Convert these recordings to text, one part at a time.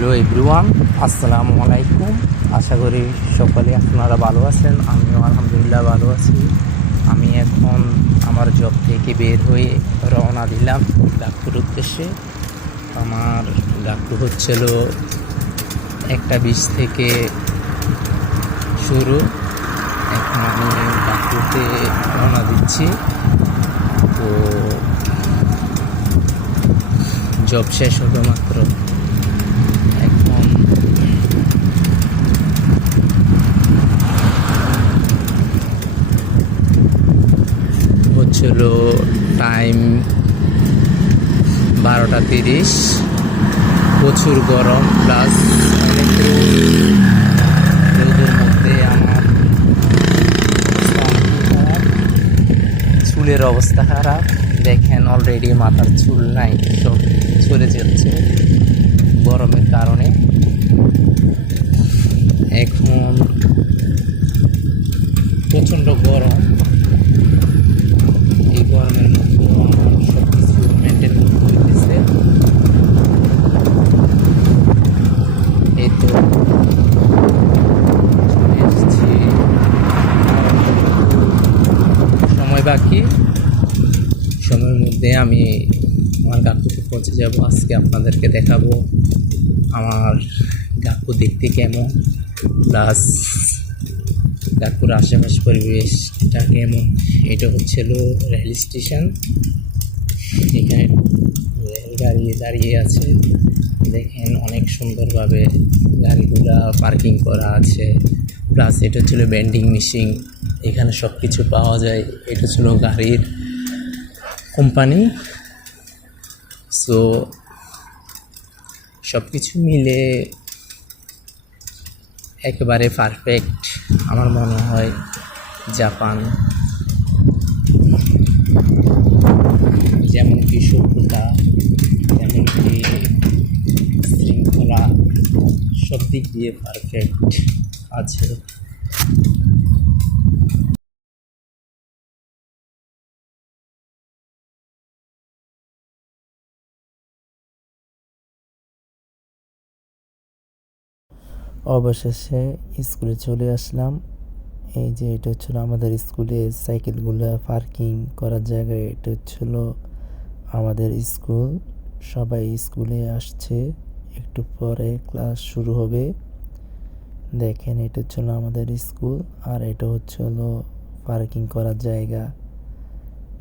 Hello everyone, আসসালামু আলাইকুম। আশা করি সকলে আপনারা ভালো আছেন। আমিও আলহামদুলিল্লাহ ভালো আছি। আমি এখন আমার জব থেকে বের হয়ে রওনা দিলাম ডাক্তার উদ্দেশ্যে। আমার ডাক্তার হচ্ছিল 1:20 থেকে শুরু। এখন আমি ডাক্তারতে রওনা দিচ্ছি। তো জব শেষ হলো মাত্র। এখন হচ্ছিল টাইম 12:30। প্রচুর গরম প্লাস অনেক রোদের মধ্যে আমার চুলের অবস্থা খারাপ। দেখেন অলরেডি মাথার চুল নাই, সব চলে যাচ্ছে গরমের কারণে। এখন প্রচণ্ড গরম। এই গরমের মধ্যে আমার সব কিছু মেনটেন করতে হইতেছে। এই তো চলে এসেছি, সময় বাকি। সময়ের মধ্যে আমি আমার গাকুতে পৌঁছে যাব। আজকে আপনাদেরকে দেখাবো আমার গাকু দেখতে কেমন, প্লাস গাকুর আশেপাশে পরিবেশটা কেমন। এটা হচ্ছিল রেল স্টেশন। এখানে রেলগাড়ি দাঁড়িয়ে আছে। দেখেন অনেক সুন্দরভাবে গাড়িগুলা পার্কিং করা আছে। প্লাস এটা ছিল ভেন্ডিং মেশিন, এখানে সব কিছু পাওয়া যায়। এটা ছিল গাড়ির কোম্পানি। সো সব কিছু মিলে একেবারে পারফেক্ট আমার মনে হয়। জাপান যেমন কি সভ্যতা, যেমন কি শৃঙ্খলা, সব দিক দিয়ে পারফেক্ট আছে। অবশেষে স্কুলে চলে আসলাম। এই যে এটা হচ্ছিল আমাদের স্কুলে সাইকেলগুলো পার্কিং করার জায়গায়। এটা হচ্ছিল আমাদের স্কুল। সবাই স্কুলে আসছে, একটু পরে ক্লাস শুরু হবে। দেখেন এটা হচ্ছিল আমাদের স্কুল, আর এটা হচ্ছিল পার্কিং করার জায়গা।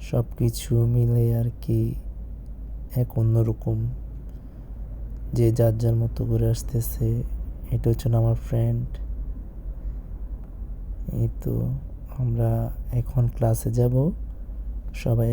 সব কিছু মিলে আর কি এক অন্যরকম, যে যার যার মতো করে আসতেছে। এটা হচ্ছিল আমার ফ্রেন্ড। এই তো আমরা এখন ক্লাসে যাব সবাই।